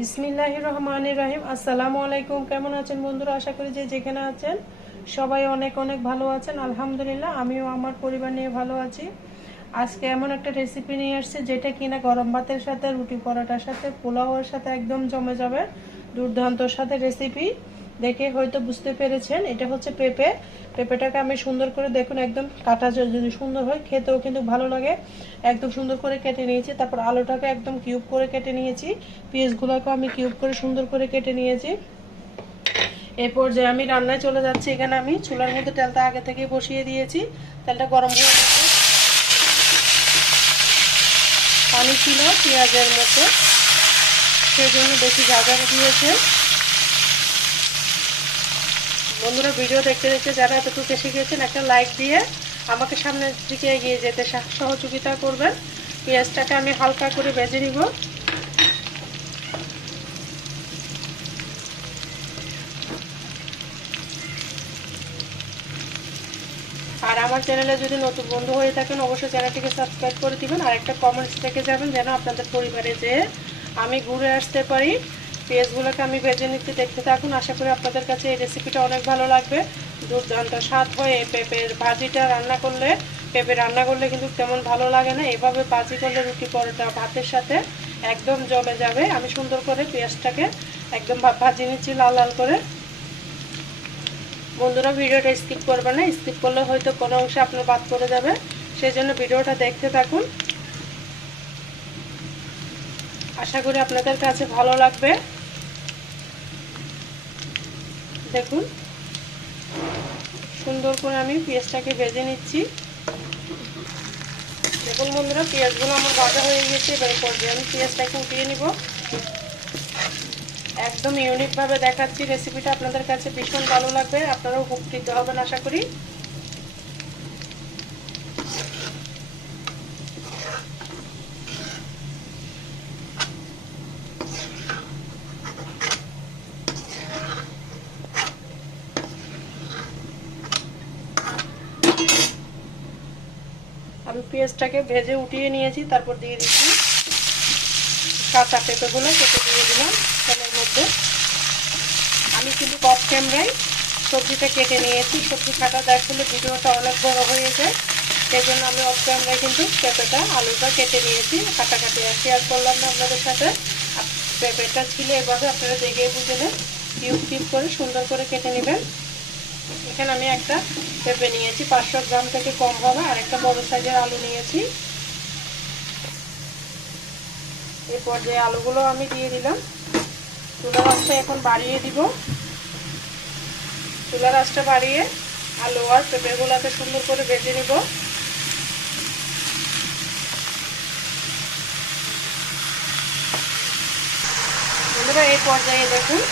বিসমিল্লাহির রহমানির রহিম। আসসালামু আলাইকুম। কেমন আছেন বন্ধুরা? আশা করি যে যেখানে আছেন সবাই অনেক অনেক ভালো আছেন। আলহামদুলিল্লাহ, আমিও আমার পরিবার নিয়ে ভালো আছি। আজকে এমন একটা রেসিপি নিয়ে আসছে যেটা কিনা গরম ভাতের সাথে, রুটি পরোটার সাথে, পোলাওয়ের সাথে একদম জমে যাবে। দুর্দান্তর সাথে রেসিপি দেখে হয়তো বুঝতে পেরেছেন, এটা হচ্ছে পেঁপে। পেঁপেটাকে আমি সুন্দর করে দেখুন, একদম কাটা যদি সুন্দর হয় খেতেও কিন্তু ভালো লাগে। একদম সুন্দর করে কেটে নিয়েছি। তারপর আলুটাকে একদম কিউব করে কেটে নিয়েছি। পেঁয়াজগুলোকে আমি কিউব করে সুন্দর করে কেটে নিয়েছি। এরপর যে আমি রান্নায় চলে যাচ্ছি। এখানে আমি চুলার মধ্যে তেলটা আগে থেকে বসিয়ে দিয়েছি। তেলটা গরম হয়ে গেছে। পানি ছিল পেঁয়াজের মতো, সেই জন্য বেশি ঝাঁঝা দিয়েছে। বন্ধুরা, ভিডিও দেখতে দেখতে যারা এতটুকু এসে গিয়েছেন, একটা লাইক দিয়ে আমাকে সামনের দিকে এগিয়ে যেতে সহযোগিতা করবেন। পেঁয়াজটাকে আমি হালকা করে ভেজে নিব। আর আমার চ্যানেলে যদি নতুন বন্ধু হয়ে থাকেন, অবশ্যই চ্যানেলটিকে সাবস্ক্রাইব করে দিবেন। আর একটা কমেন্টস রেখে যাবেন যেন আপনাদের পরিবারে যে আমি ঘুরে আসতে পারি। পেঁয়াজগুলোকে আমি ভেজে নিতে দেখতে থাকুন। আশা করি আপনাদের কাছে এই রেসিপিটা অনেক ভালো লাগবে। দুর্দান্ত স্বাদ হয়ে পেঁপের ভাজিটা রান্না করলে, পেঁপে রান্না করলে কিন্তু তেমন ভালো লাগে না। এভাবে ভাজি করলে রুটি পরোটা ভাতের সাথে একদম জমে যাবে। আমি সুন্দর করে পেঁয়াজটাকে একদম ভাজি নিচ্ছি লাল লাল করে। বন্ধুরা, ভিডিওটা স্কিপ করবে না, স্কিপ করলে হয়তো কোনো অংশে আপনার বাদ পড়ে যাবে। সেই জন্য ভিডিওটা দেখতে থাকুন। আশা করি আপনাদের কাছে ভালো লাগবে। দেখুন, সুন্দর করে আমি পেঁয়াজটাকে ভেজে নিচ্ছি। দেখুন বন্ধুরা, পেঁয়াজগুলো আমার ভাজা হয়ে গেছে। এবার পর্যায়ে আমি পেঁয়াজটাকে উঠিয়ে নিব। একদম ইউনিকভাবে দেখাচ্ছি রেসিপিটা, আপনাদের কাছে ভীষণ ভালো লাগবে। আপনারাও উপকৃত হবেন আশা করি। আমি পেঁয়াজটাকে ভেজে উঠিয়ে নিয়েছি। তারপর দিয়ে দিচ্ছি কাঁচা পেঁপেগুলো, কেটে দিয়ে দিলাম তেলের মধ্যে। আমি কিন্তু অফ ক্যামেরায় সবজিটা কেটে নিয়েছি। সবজি কাটা দেখলে ভিডিওটা অনেক বড় হয়ে যায়, সেই জন্য আমি অফ ক্যামেরায় কিন্তু পেঁপেটা আলুটা কেটে নিয়েছি। কাটাকাটি আর শেয়ার করলাম না আপনাদের সাথে। পেঁপেটা ছিল এভাবে আপনারা দেখে বুঝে নেন। কিউব কিউব করে সুন্দর করে কেটে নেবেন। এখানে আমি একটা পেঁপে নিয়েছি, 500 গ্রাম থেকে কম হবে। আর একটা বড় সাইজের আলু নিয়েছি। এরপর যে আলুগুলো আমি দিয়ে দিলাম। চুলার আঁচটা এখন বাড়িয়ে দিব। চুলার আঁচটা বাড়িয়ে আলু আর পেঁপেগুলোকে সুন্দর করে ভেজে নিব। বন্ধুরা, এই পর্যায়ে দেখুন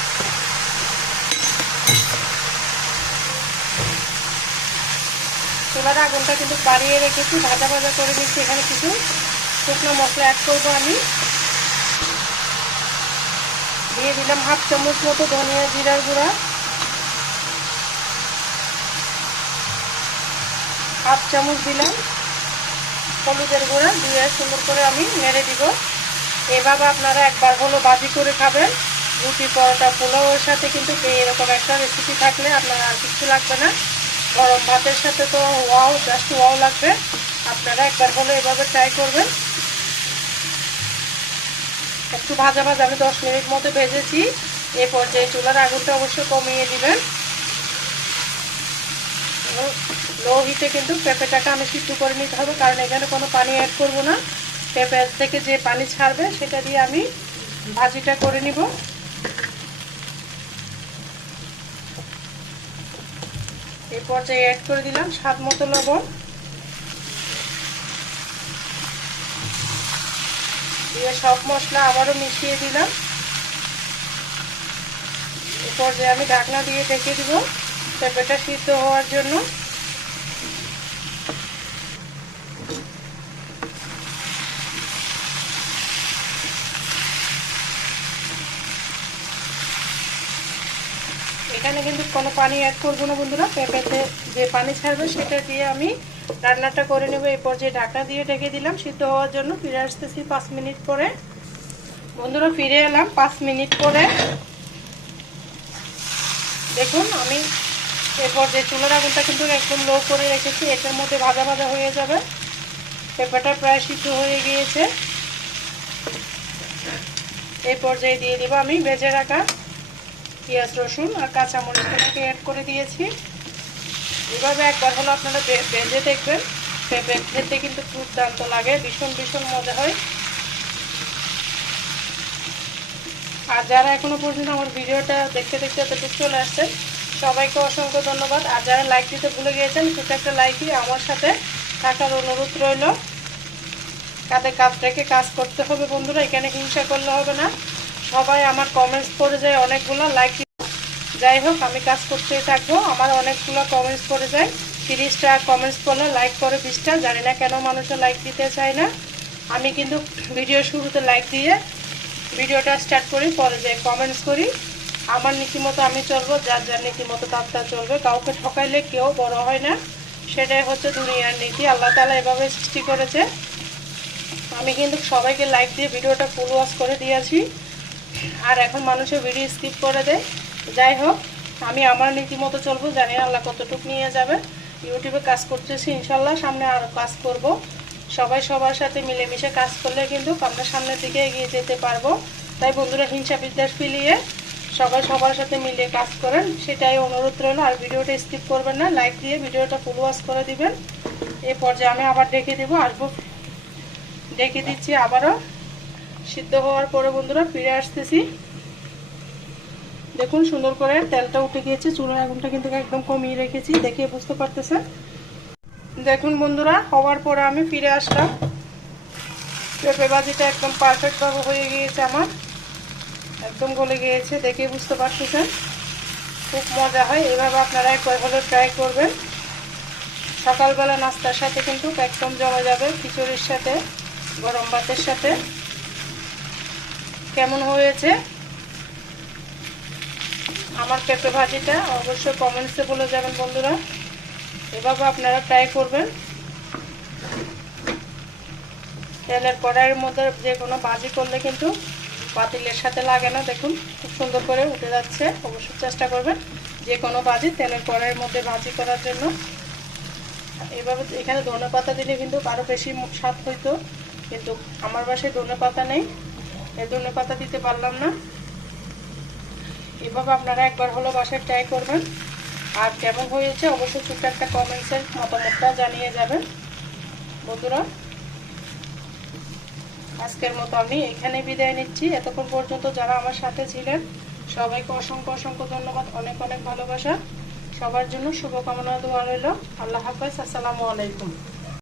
চুলার আগুনটা কিন্তু বাড়িয়ে রেখেছি, ভাজা ভাজা করে নিচ্ছি। এখানে কিছু শুকনো মশলা অ্যাড করবো আমি। দিয়ে দিলাম হাফ চামচ মতো ধনিয়া জিরার গুঁড়া, হাফ চামচ দিলাম হলুদের গুঁড়া, দিয়ে সুন্দর করে আমি নেড়ে দিব। এভাবে আপনারা একবার হলো ভাজি করে খাবেন। রুটি পরোটা পোলাওয়ের সাথে কিন্তু এরকম একটা রেসিপি থাকলে আপনার আর কিছু লাগবে না। গরম ভাতের সাথে তো ওয়াও, জাস্ট ওয়াও লাগবে। আপনারা একবার হলো এভাবে ট্রাই করবেন। একটু ভাজা ভাজা আমি 10 মিনিট মতো ভেজেছি। এই পর্যায়ে চুলার আগুনটা অবশ্যই কমিয়ে দিবেন। লো হিটে কিন্তু পেঁপেটাকে আমি সিদ্ধ করে নিতে হবে, কারণ এখানে কোনো পানি অ্যাড করব না। পেঁপে থেকে যে পানি ছাড়বে সেটা দিয়ে আমি ভাজিটা করে নিব। এই পর্যায়ে অ্যাড করে দিলাম স্বাদ মতো লবণ, দিয়ে সব মশলা আবারও মিশিয়ে দিলাম। এই পর্যায়ে আমি ঢাকনা দিয়ে ঢেকে দিব পেঁপেটা সিদ্ধ হওয়ার জন্য। এখানে কিন্তু কোনো পানি অ্যাড করবো না বন্ধুরা। পেঁপেতে যে পানি ছাড়বে সেটা দিয়ে আমি রান্নাটা করে নেব। এই পর্যায়ে ঢাকনা দিয়ে ঢেকে দিলাম সিদ্ধ হওয়ার জন্য। ফিরে আসতেছি 5 মিনিট পরে। বন্ধুরা ফিরে এলাম 5 মিনিট পরে। দেখুন আমি এরপর যে চুলার আগুনটা কিন্তু একদম লো করে রেখেছি, এটার মধ্যে ভাজা ভাজা হয়ে যাবে। পেঁপেটা প্রায় সিদ্ধ হয়ে গিয়েছে। এই পর্যায়ে দিয়ে দিব আমি ভেজে রাখা পেঁয়াজ রসুন আর কাঁচামরিচগুলোকে অ্যাড করে দিয়েছি। এভাবে একবার হলো আপনারা ভেজে দেখবেন, পেঁপে খেতে কিন্তু দুর্দান্ত লাগে, ভীষণ ভীষণ মজা হয়। আর যারা এখনো পর্যন্ত আমার ভিডিওটা দেখতে দেখতে এতটুকু চলে আসছেন, সবাইকে অসংখ্য ধন্যবাদ। আর যারা লাইক দিতে ভুলে গিয়েছেন, ছোট একটা লাইক দিয়ে আমার সাথে থাকার অনুরোধ রইল। কাঁধে কাঁধ রেখে কাজ করতে হবে বন্ধুরা, এখানে হিংসা করলে হবে না। সবাই আমার কমেন্টস করে যায় অনেকগুলো, লাইক যাই হোক আমি কাজ করতেই থাকবো। আমার অনেকগুলো কমেন্টস করে যায়, 30টা কমেন্টস করলে লাইক করে 20টা, জানি না কেন মানুষের লাইক দিতে চায় না। আমি কিন্তু ভিডিও শুরুতে লাইক দিয়ে ভিডিওটা স্টার্ট করি, পরে যে কমেন্টস করি। আমার নীতিমতো আমি চলবো, যার যার নীতিমতো তার চলবে। কাউকে ঠকাইলে কেউ বড় হয় না, সেটাই হচ্ছে দুনিয়ার নীতি। আল্লাহ তাআলা এভাবে সৃষ্টি করেছে। আমি কিন্তু সবাইকে লাইক দিয়ে ভিডিওটা ফুল ওয়াচ করে দিয়েছি, আর এখন মানুষের ভিডিও স্কিপ করে দেয়। যাই হোক আমি আমার নীতিমতো চলবো, জানি আল্লাহ কতটুকু নিয়ে যাবে। ইউটিউবে কাজ করতেছি, ইনশাল্লাহ সামনে আরও কাজ করব। সবাই সবার সাথে মিলেমিশে কাজ করলে কিন্তু আমরা সামনের দিকে এগিয়ে যেতে পারবো। তাই বন্ধুরা হিংসা বিদ্বেষ ফেলিয়ে সবাই সবার সাথে মিলে কাজ করেন, সেটাই অনুরোধ রইল। আর ভিডিওটা স্কিপ করবেন না, লাইক দিয়ে ভিডিওটা ফুল ওয়াচ করে দিবেন। এই পর্যায়ে আমি আবার ডেকে দেবো, আসবো, ডেকে দিচ্ছি আবারও। সিদ্ধ হওয়ার পরে বন্ধুরা ফিরে আসতেছি। দেখুন সুন্দর করে তেলটা উঠে গিয়েছে, চুলার আগুনটা কিন্তু একদম কমিয়ে রেখেছি, দেখে বুঝতে পারতেছেন। দেখুন বন্ধুরা হওয়ার পরে আমি ফিরে আসলাম। পেঁপে ভাজিটা একদম পারফেক্টভাবে হয়ে গিয়েছে, আমার একদম গলে গিয়েছে, দেখে বুঝতে পারতেছেন। খুব মজা হয়, এভাবে আপনারা একবার হলে ট্রাই করবেন। সকালবেলা নাস্তার সাথে কিন্তু একদম জমে যাবে, খিচুড়ির সাথে, গরম ভাতের সাথে। কেমন হয়েছে আমার পেঁপে ভাজিটা অবশ্যই কমেন্টসে বলে যাবেন বন্ধুরা। এভাবে আপনারা ট্রাই করবেন। তেলের কড়াইয়ের মধ্যে যে কোনো ভাজি করলে কিন্তু পাতিলের সাথে লাগে না। দেখুন খুব সুন্দর করে উঠে যাচ্ছে। অবশ্যই চেষ্টা করবেন যে কোনো ভাজি তেলের কড়াইয়ের মধ্যে ভাজি করার জন্য। এভাবে এখানে ধনেপাতা দিলে কিন্তু আরও বেশি স্বাদ হইতো, কিন্তু আমার বাসায় ধনেপাতা নেই, এই ধনেপাতা দিতে পারলাম না। এভাবে আপনারা একবার হলো বাসায় ট্রাই করবেন। আর কেমন হয়েছে অবশ্যই ছোট্ট একটা কমেন্টসের মতামতটা জানিয়ে যাবেন বন্ধুরা। আজকের মতো আমি এখানে বিদায় নিচ্ছি। এতক্ষণ পর্যন্ত যারা আমার সাথে ছিলেন সবাইকে অসংখ্য অসংখ্য ধন্যবাদ, অনেক অনেক ভালোবাসা। সবার জন্য শুভকামনা দোয়া রইল। আল্লাহ হাফেজ, আসসালামু আলাইকুম।